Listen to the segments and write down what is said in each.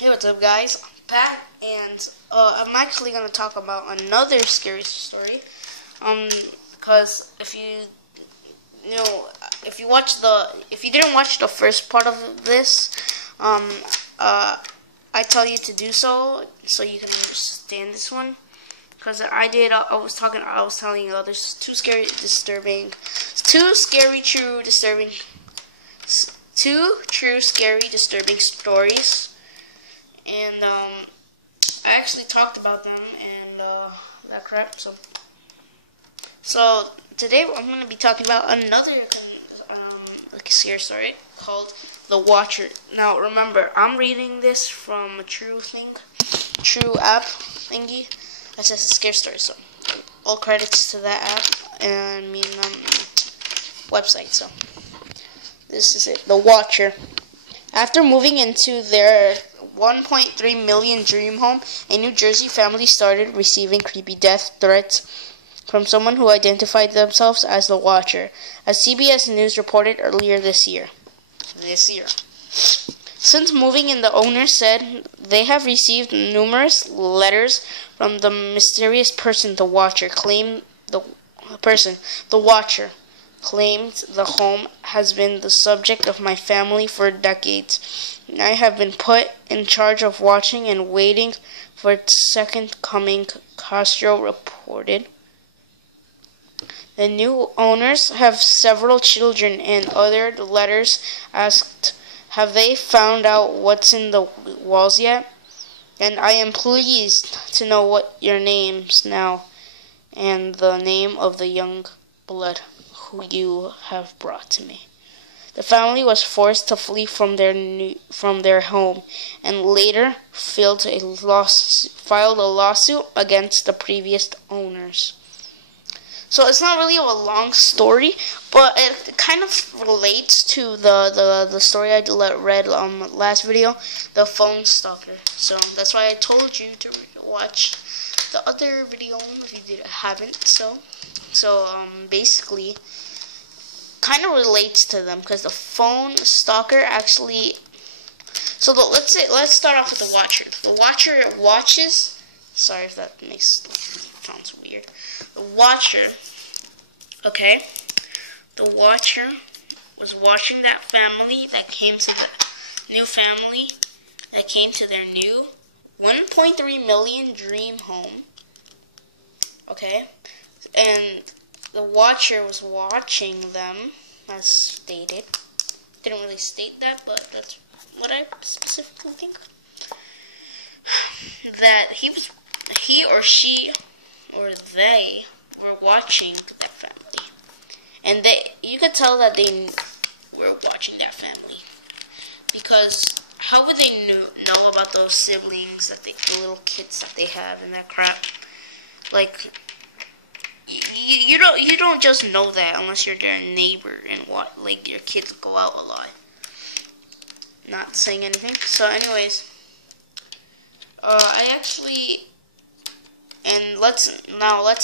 Hey, what's up, guys? I'm back, and I'm actually gonna talk about another scary story. Because if you didn't watch the first part of this, I tell you to do so you can understand this one. Because I did. I was telling you there's two scary, scary, disturbing stories. And I actually talked about them and that crap. So today I'm going to be talking about another scary story called The Watcher. Now remember, I'm reading this from a true app thingy that says a scary story. So all credits to that app and website. So this is it. The Watcher. After moving into their 1.3 million dream home, a New Jersey family started receiving creepy death threats from someone who identified themselves as the Watcher, as CBS News reported earlier this year. Since moving in, the owners said they have received numerous letters from the mysterious person. The Watcher claimed the home has been the subject of my family for decades. I have been put in charge of watching and waiting for its second coming, Castro reported. The new owners have several children, and other letters asked, have they found out what's in the walls yet? And I am pleased to know what your names now, and the name of the young blood who you have brought to me. The family was forced to flee from their home, and later filed a lawsuit against the previous owners. So it's not really a long story, but it kind of relates to the story I read last video, the phone stalker. So that's why I told you to watch the other video if you haven't. So basically, kind of relates to them because the phone stalker actually. So let's start off with the Watcher. The Watcher watches. Sorry if that sounds weird. The Watcher. Okay. The Watcher was watching that family that came to their new 1.3 million dream home. Okay, and the Watcher was watching them, as stated. Didn't really state that, but that's what I specifically think. That he or she or they were watching that family, and you could tell that they were watching that family because how would they know about those siblings the little kids that they have and that crap? Like. You don't just know that unless you're their neighbor and your kids go out a lot. Not saying anything. So anyways, let's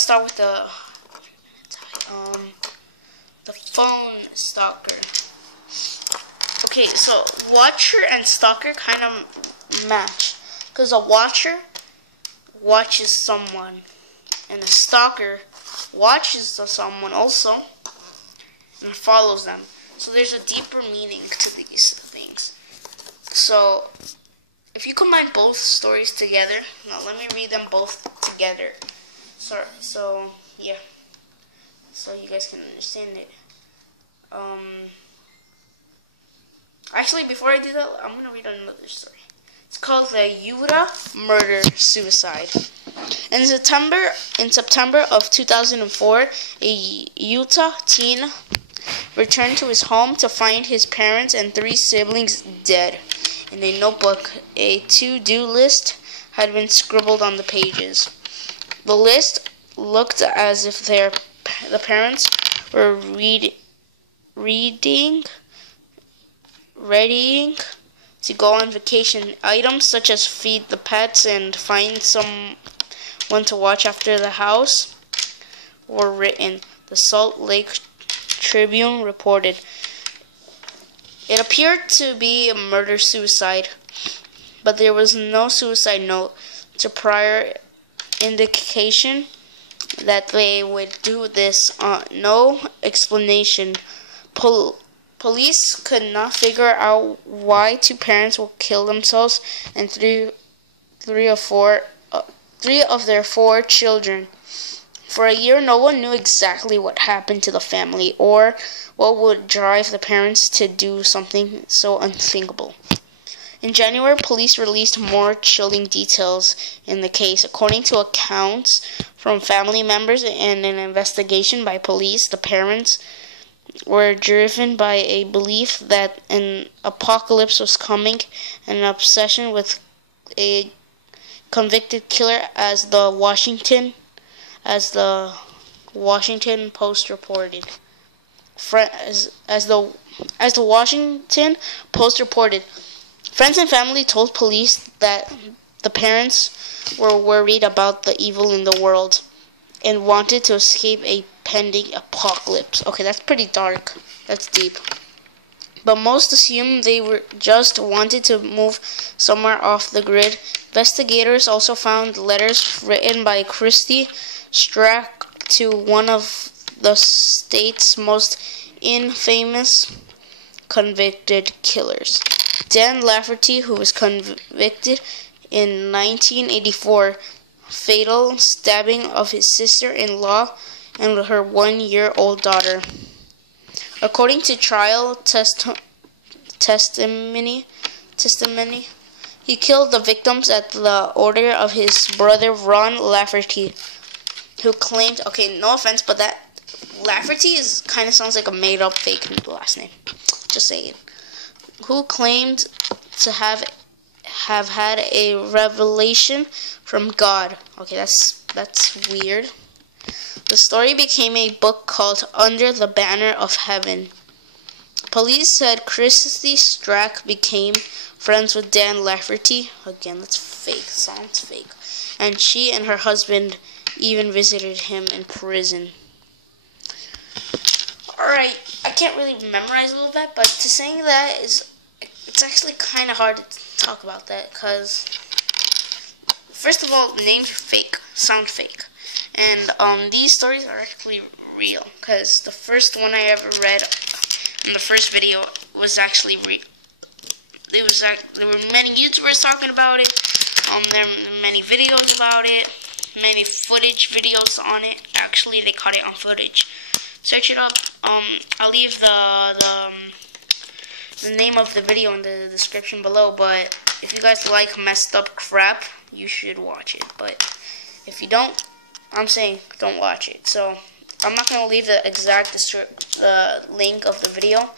start with the phone stalker. Okay, so Watcher and stalker kind of match because a Watcher watches someone and a stalker watches someone also and follows them. So there's a deeper meaning to these things. So if you combine both stories together, now let me read them both together. So yeah, so you guys can understand it. Actually, before I do that, I'm gonna read another story. It's called the Utah Murder Suicide. In September of 2004, a Utah teen returned to his home to find his parents and 3 siblings dead. In a notebook, a to-do list had been scribbled on the pages. The list looked as if the parents were readying to go on vacation. Items such as feed the pets and find someone to watch after the house were written. The Salt Lake Tribune reported. It appeared to be a murder-suicide. but there was no suicide note to prior indication that they would do this. No explanation. Police could not figure out why two parents would kill themselves and three of their four children. For a year, no one knew exactly what happened to the family or what would drive the parents to do something so unthinkable. In January, police released more chilling details in the case. According to accounts from family members and an investigation by police, the parents were driven by a belief that an apocalypse was coming and an obsession with a convicted killer, as the Washington Post reported. As the Washington Post reported, friends and family told police that the parents were worried about the evil in the world and wanted to escape a pending apocalypse. Okay, that's pretty dark. That's deep. But most assumed they were just wanted to move somewhere off the grid. Investigators also found letters written by Christy Strack to one of the state's most infamous convicted killers, Dan Lafferty, who was convicted in 1984 fatal stabbing of his sister-in-law and her 1-year-old daughter. According to trial testimony, he killed the victims at the order of his brother Ron Lafferty, who claimed, okay, no offense, but that Lafferty kind of sounds like a made-up fake last name. Just saying. Who claimed to have had a revelation from God. Okay, that's weird. The story became a book called Under the Banner of Heaven. Police said Christy Strack became friends with Dan Lafferty. Again, that's fake. Sounds fake. And she and her husband even visited him in prison. Alright, I can't really memorize all of that, but to saying that it's actually kind of hard to talk about that, because first of all, names are fake, sound fake, and these stories are actually real, because the first one I ever read in the first video was actually real. There were many YouTubers talking about it. There were many videos about it, many footage videos on it. Actually, they caught it on footage. Search it up. I'll leave the name of the video in the description below. But if you guys like messed up crap, you should watch it. But if you don't, I'm saying don't watch it. So I'm not gonna leave the exact link of the video.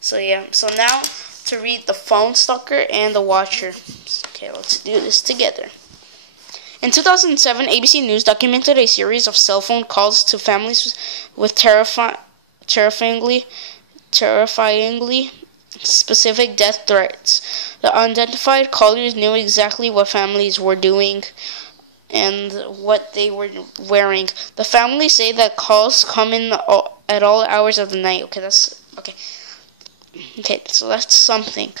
So yeah. So now to read the Phone Stalker and the Watcher. Okay, let's do this together. In 2007, ABC News documented a series of cell phone calls to families with terrifyingly specific death threats. The unidentified callers knew exactly what families were doing and what they were wearing. The families say that calls come in at all hours of the night. Okay, so that's something.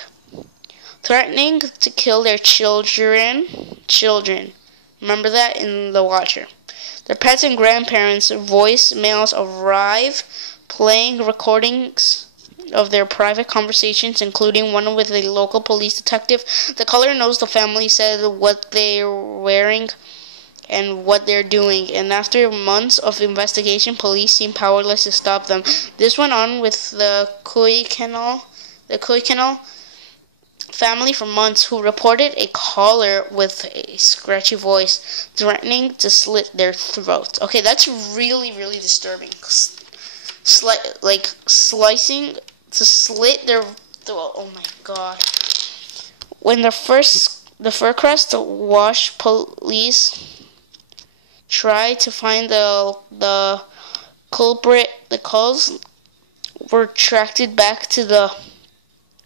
Threatening to kill their children. Remember that in The Watcher. Their pets and grandparents' voicemails arrive, playing recordings of their private conversations, including one with a local police detective. The caller knows the family said what they're wearing and what they're doing, and after months of investigation, police seem powerless to stop them. This went on with the Kuykendall family for months, who reported a caller with a scratchy voice threatening to slit their throats. Okay, that's really, really disturbing. Slicing to slit their throat. Oh my god. When the Faircrest Wash police tried to find the culprit, the calls were tracked back to the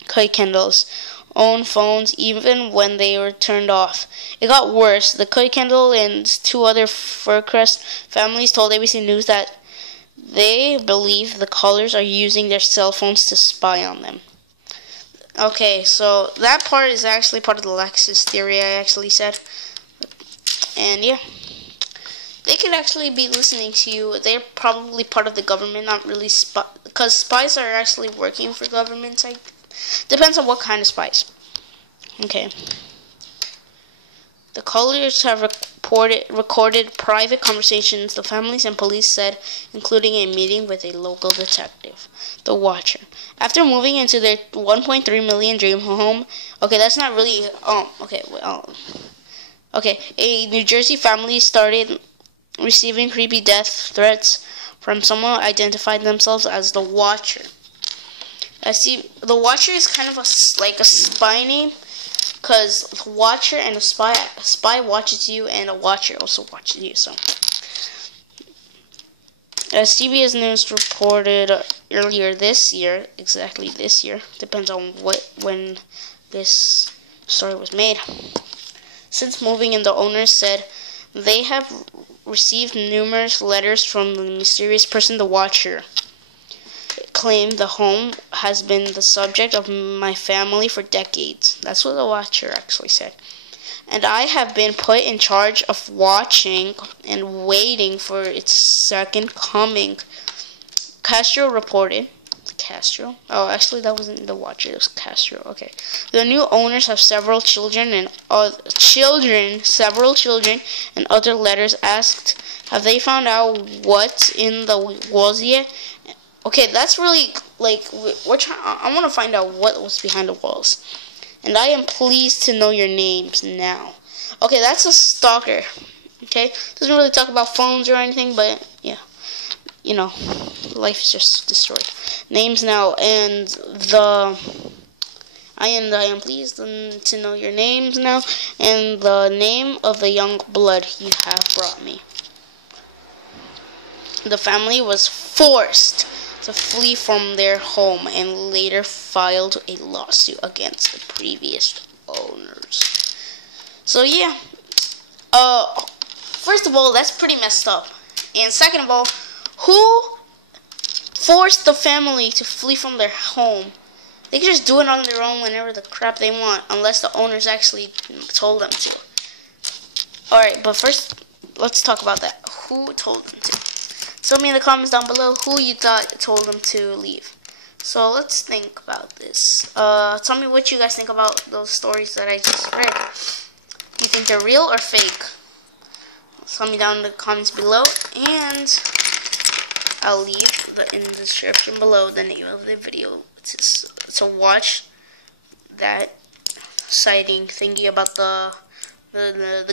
Kuykendall's own phones, even when they were turned off. It got worse. The Kuykendall and two other Faircrest families told ABC News that they believe the callers are using their cell phones to spy on them. Okay, so that part is actually part of the Lexus theory I actually said. And yeah, they could actually be listening to you. They're probably part of the government, not really because spies are actually working for governments. Depends on what kind of spies. Okay. The Colliers have recorded private conversations the families and police said, including a meeting with a local detective, the Watcher. After moving into their 1.3 million dream home, okay, that's not really, okay, a New Jersey family started receiving creepy death threats from someone who identified themselves as the Watcher. I see, the Watcher is kind of like a spy name, because a Watcher and a spy watches you, and a Watcher also watches you. So, as CBS News reported earlier this year, exactly this year, depends on when this story was made. Since moving in, the owners said they have received numerous letters from the mysterious person, the Watcher. Claimed the home has been the subject of my family for decades. That's what the Watcher actually said. And I have been put in charge of watching and waiting for its second coming. Castro reported. Castro? Oh, actually, that wasn't the Watcher. It was Castro. Okay. The new owners have several children, and other letters asked, have they found out what's in the walls yet? Okay, that's really, like, I want to find out what was behind the walls. And I am pleased to know your names now. Okay, that's a stalker. Okay? Doesn't really talk about phones or anything, but, yeah. You know, life is just destroyed. Names now, and I am pleased to know your names now, and the name of the young blood you have brought me. The family was forced to flee from their home and later filed a lawsuit against the previous owners. So yeah, first of all, that's pretty messed up. And second of all, who forced the family to flee from their home? They can just do it on their own whenever the crap they want, unless the owners actually told them to. Alright, but first, let's talk about that. Who told them to? Tell me in the comments down below who you thought told them to leave. So let's think about this. Tell me what you guys think about those stories that I just read. Do you think they're real or fake? Tell me down in the comments below, and I'll leave in the description below the name of the video to watch that sighting thingy about the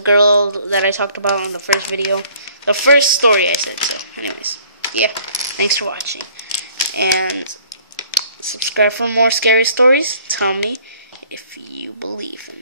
girl that I talked about in the first video. The first story I said. So anyways, yeah, thanks for watching, and subscribe for more scary stories. Tell me if you believe in